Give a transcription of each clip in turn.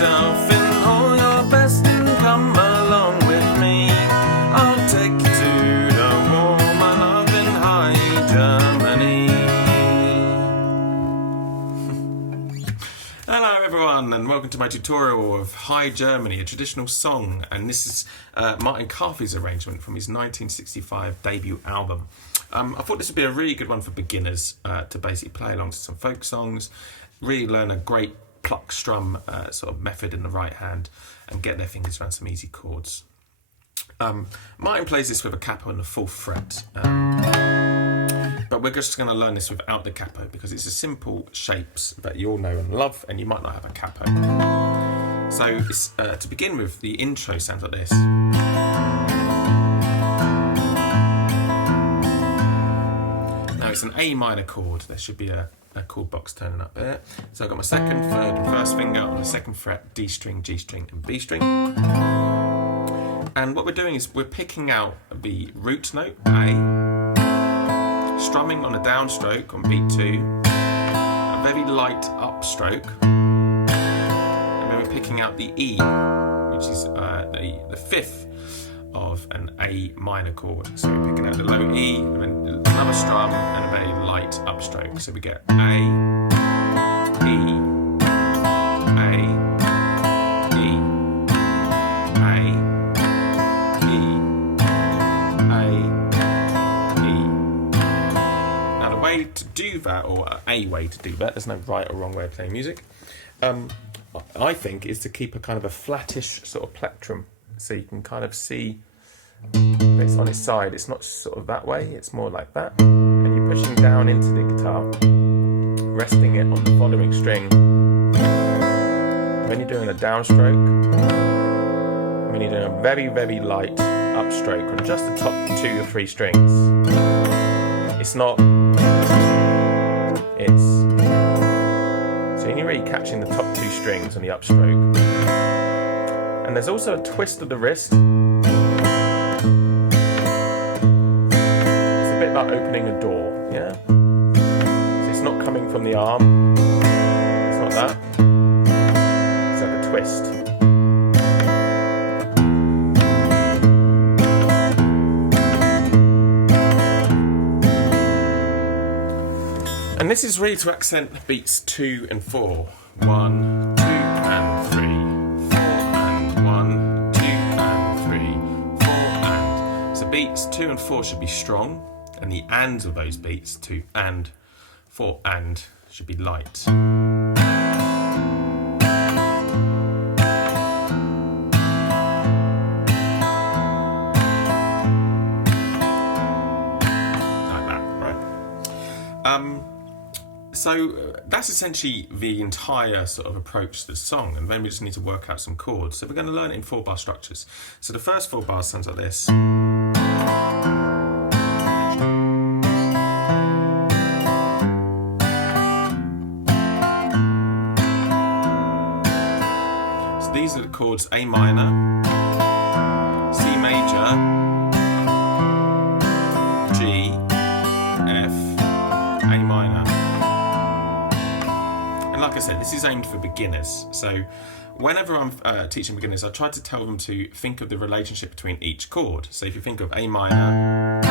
yourself in all your best and come along with me. I'll take you to the warm and loving high Germany. Hello everyone and welcome to my tutorial of High Germany, a traditional song, and this is Martin Carthy's arrangement from his 1965 debut album. I thought this would be a really good one for beginners to basically play along to some folk songs, really learn a great pluck strum sort of method in the right hand and get their fingers around some easy chords. Martin plays this with a capo on the 4th fret, but we're just going to learn this without the capo because it's a simple shapes that you all know and love and you might not have a capo. So it's, to begin with, the intro sounds like this. Now it's an A minor chord. There should be a chord box turning up there. So I've got my 2nd, 3rd and 1st finger on the 2nd fret, D string, G string and B string. And what we're doing is we're picking out the root note, A, strumming on a downstroke on beat 2, a very light upstroke, and then we're picking out the E, which is the 5th of an A minor chord. So we're picking out the low E, and then another strum, and a very light upstroke. So we get A, E, A, E, A, E, A, E. Now the way to do that, or a way to do that, there's no right or wrong way of playing music, I think, is to keep a kind of a flattish sort of plectrum. So you can kind of see it's on its side, it's not sort of that way, it's more like that. And you're pushing down into the guitar, resting it on the following string. When you're doing a downstroke, when you're doing a very, very light upstroke on just the top 2 or 3 strings. It's not, it's, so you're really catching the top 2 strings on the upstroke. And there's also a twist of the wrist. It's a bit like opening a door, yeah? So it's not coming from the arm. It's not that. It's like a twist. And this is really to accent beats 2 and 4. 1, 2 and 3. Beats 2 and 4 should be strong, and the ands of those beats, 2 and 4 and, should be light. Like that, right? So that's essentially the entire sort of approach to the song, and then we just need to work out some chords. So we're going to learn it in 4-bar structures. So the first 4 bars sounds like this. These are the chords A minor, C major, G, F, A minor. And like I said, this is aimed for beginners. So whenever I'm teaching beginners, I try to tell them to think of the relationship between each chord. So if you think of A minor,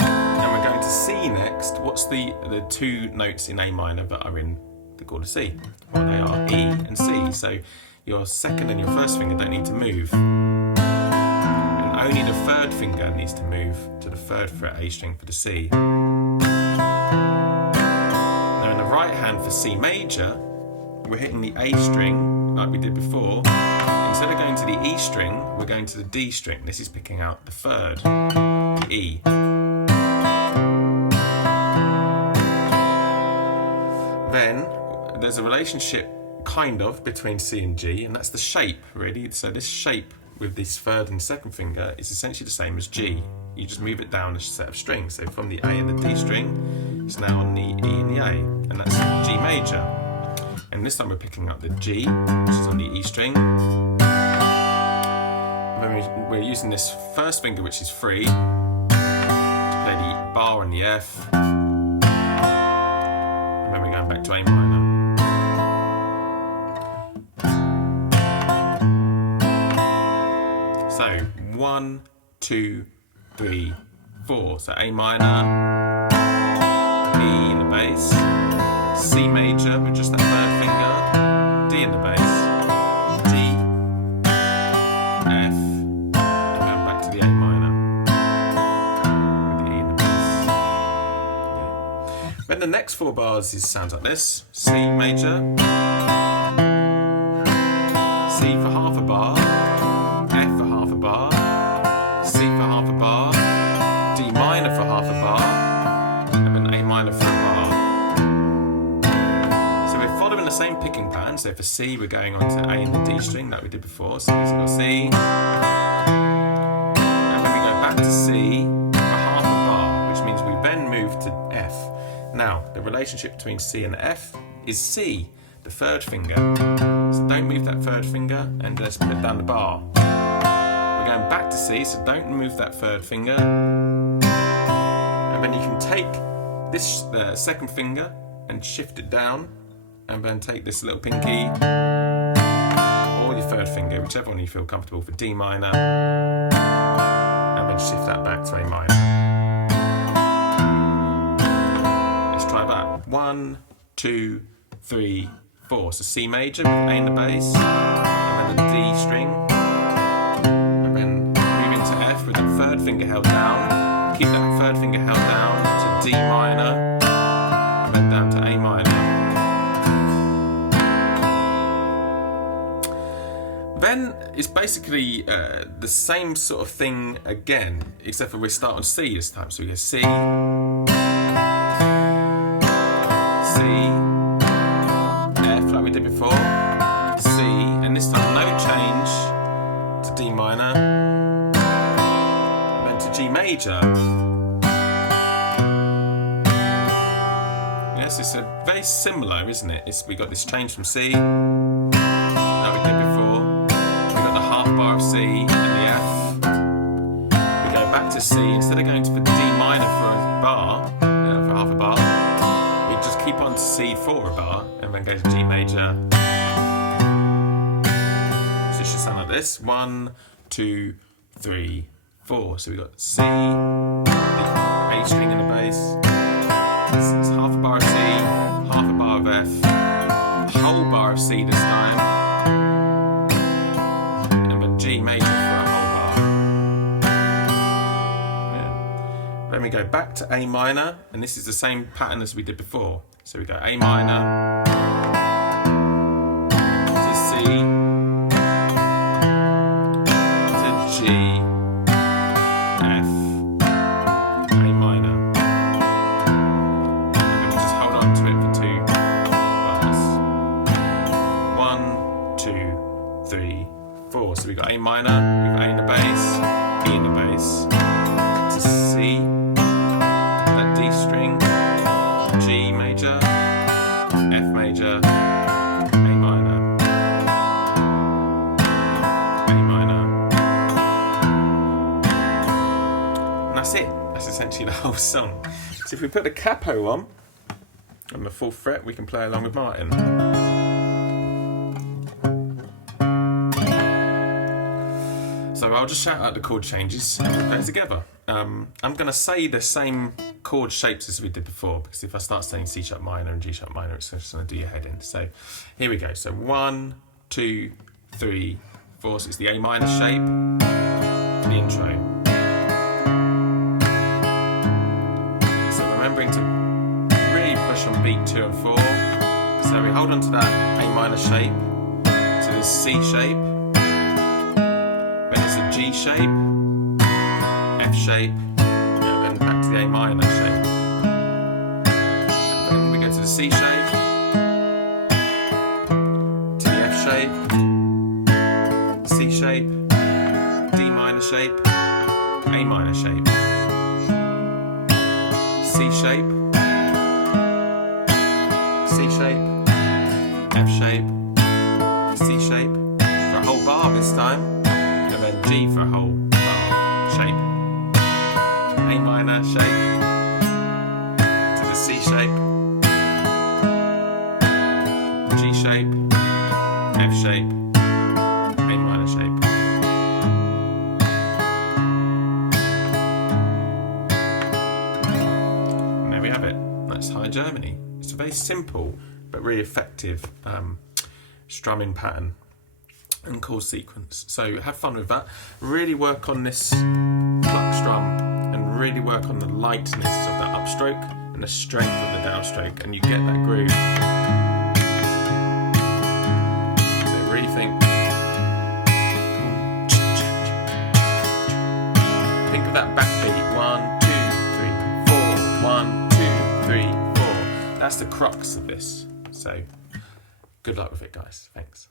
and we're going to C next, what's the 2 notes in A minor that are in the chord of C? Well, they are E and C. So your 2nd and your 1st finger don't need to move. And only the 3rd finger needs to move to the 3rd fret A string for the C. Now in the right hand for C major, we're hitting the A string like we did before. Instead of going to the E string, we're going to the D string. This is picking out the 3rd, the E. Then there's a relationship kind of between C and G, and that's the shape really. So this shape with this 3rd and 2nd finger is essentially the same as G. You just move it down a set of strings. So from the A and the D string, it's now on the E and the A, and that's G major. And this time we're picking up the G, which is on the E string. And then we're using this 1st finger, which is free, to play the bar on the F. And then we're going back to A minor. 1, 2, 3, 4. So A minor, E in the bass, C major with just that third finger, D in the bass, D, F, and then back to the A minor with the E in the bass. Yeah. Then the next 4 bars sounds like this: C major, C for half a bar, F for half a bar, C for half a bar, D minor for half a bar, and then A minor for a bar. So we're following the same picking pattern. So for C, we're going on to A and the D string like we did before. So we've got C, and then we go back to C for half a bar, which means we then move to F. Now, the relationship between C and F is C, the third finger. So don't move that third finger and let's put down the bar. We're going back to C, so don't move that third finger. And then you can take this second finger and shift it down, and then take this little pinky or your third finger, whichever one you feel comfortable, for D minor, and then shift that back to A minor. Let's try that. 1, 2, 3, 4. So C major with A in the bass, and then the D string, and then move into F with the third finger held down. Keep that third finger held down to D minor, and then down to A minor. Then it's basically the same sort of thing again, except for we start on C this time. So we go C, C, F like we did before, C, and this time no change to D minor, and then to G major. Yes, it's very similar, isn't it? We got this change from C, like we did before. We got the half bar of C and the F. We go back to C, instead of going for D minor for a bar, for half a bar, we just keep on to C for a bar, and then go to G major. So it should sound like this: 1, 2, 3, 4. So we got C, the A string in the bass. It's half a bar of C, half a bar of F, a whole bar of C this time, and then G major for a whole bar. Yeah. Then we go back to A minor, and this is the same pattern as we did before. So we go A minor to C to G, F, A minor. And then we just hold on to it for 2 bars. 1, 2, 3, 4. So we got A minor with A in the bass, E in the bass, to C, that D string, G major, F major, A minor, A minor. And that's it. That's essentially the whole song. So if we put the capo on the 4th fret, we can play along with Martin. So I'll just shout out the chord changes and we'll play it together. I'm going to say the same chord shapes as we did before, because if I start saying C sharp minor and G sharp minor, it's just going to do your head in. So here we go. So 1, 2, 3, 4. So it's the A minor shape for the intro. So remembering to really push on beat 2 and 4. So we hold on to that A minor shape to the C shape. Then it's a G shape, F shape, then back to the A minor shape. And then we go to the C shape, to the F shape, C shape, D minor shape, A minor shape, C shape, C shape, F shape, C shape, for a whole bar this time, and then G for a whole bar shape. A minor shape to the C shape, G shape, F shape, A minor shape. fairly simple but really effective strumming pattern and chord sequence. So have fun with that. Really work on this pluck strum and really work on the lightness of the upstroke and the strength of the downstroke, and you get that groove. So really think of that backbeat. 1, 2, 3, 4. 1, 2, 3, 4. That's the crux of this. So good luck with it, guys. Thanks.